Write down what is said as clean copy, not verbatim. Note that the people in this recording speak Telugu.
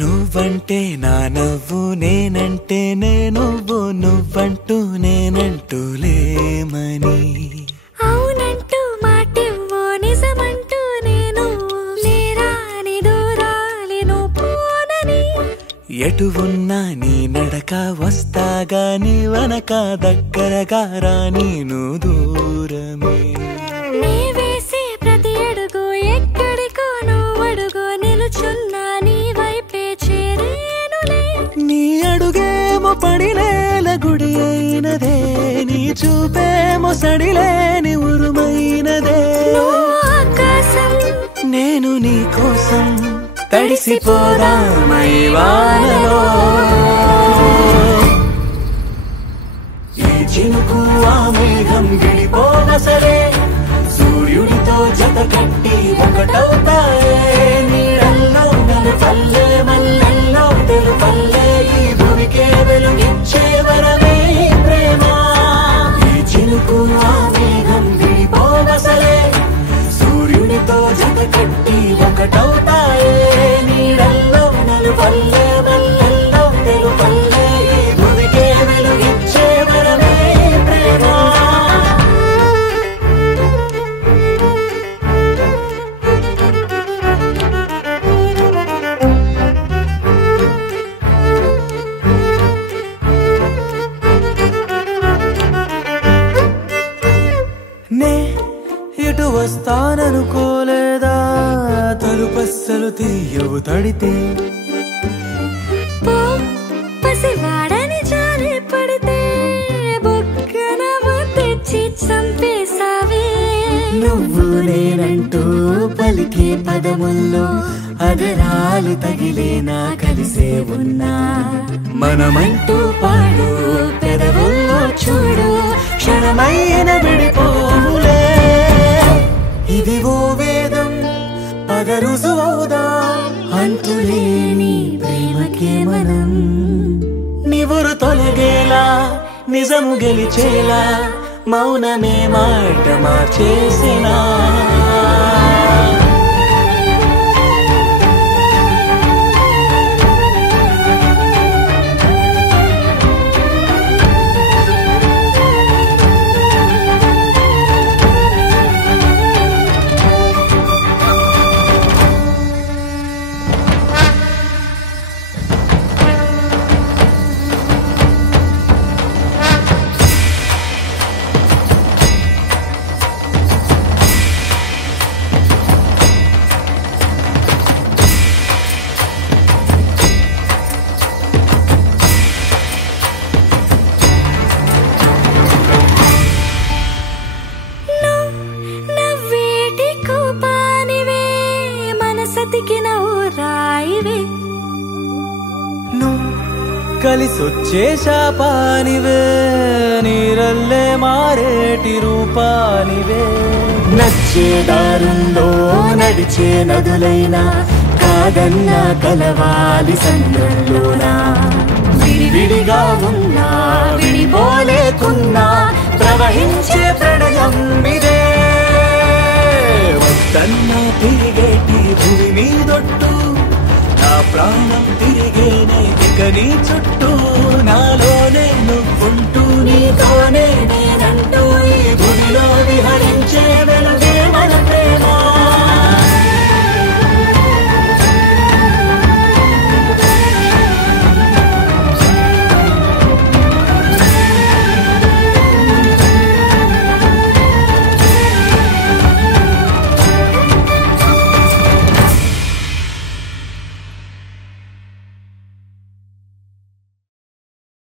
నువ్వంటే నా నవ్వు నేనంటే నువ్వు నువ్వంటూ నేనంటూ లేమని అవునంటూ మాటివ్వు నిజమంటూ నేను లేరాని దూరాలి నువ్వు పోనని ఎటు ఉన్నా నీ నడక వస్తాగా నీ వనక దగ్గరగా రాని నువ్వు దూరమే నీ వేసే ప్రతి అడుగు ఎక్కడికో నువ్వు అడుగు నిలుచున్నా నీ వైపే చేరేనులే నీ అడుగేమో పడినేల గుడి అయినదే నీ చూపేమో సడిలేని ఉరుమైనదే ఆకాశం నేను నీ కోసం తడిసిపోదామై వానలో ఈ చినుకు ఆ మేఘం గిడిపోవసలే సూర్యుడితో జత కట్టి ఒకటవుతాయే నీడల్లో నలుపల్లె మల్లెల్లో తెలుపల్లె ఈ భూమికే వెలుగిచ్చే వరమే ఈ ప్రేమ ఈ చినుకు ఆ మేఘం గిడిపోవసలే సూర్యుడితో జత కట్టి ఒకటవుతాయే నీడల్లో నలుపల్లె మల్లెల్లో తెలుపల్లె ఈ భూమికే వెలుగిచ్చే వరమే ఈ ప్రేమ నే ఇటు వస్తాననుకోలేదా తలుపస్సలు తీయవు తడితే పో పసివాడని జారి పడితే బొక్కన తెచ్చి చంపేశావే నువ్వు నేనంటూ పలికే పదముల్లో అదరాలు తగిలేనా కలిసే ఉన్నా మనమంటూ పాడు పెదవుల్లో చూడు క్షణమైన విడిపోవులే ఇది ఓ వేదం పదరుజువవుదా అంతులేని ప్రేమకే మనం నివురు తొలగేలా నిజము గెలిచేలా మౌనమే మాట మార్చేసినా కలిసొచ్చే శాపానివే నీరల్లే మారేటి రూపానివే నచ్చే దారుల్లో నడిచే నదులైనా కాదన్నా కలవాలి సంద్రంలోనా విడివిడిగా ఉన్నా విడిపోలేకున్నా ప్రవహించే ప్రణయం ఇదే వద్దన్నా తిరిగేటి భూమి మీదొట్టు నా ప్రాణం తిరిగేనే ఇక నీ చుట్టూ నాలోనే నువ్వుంటూ నీతోనే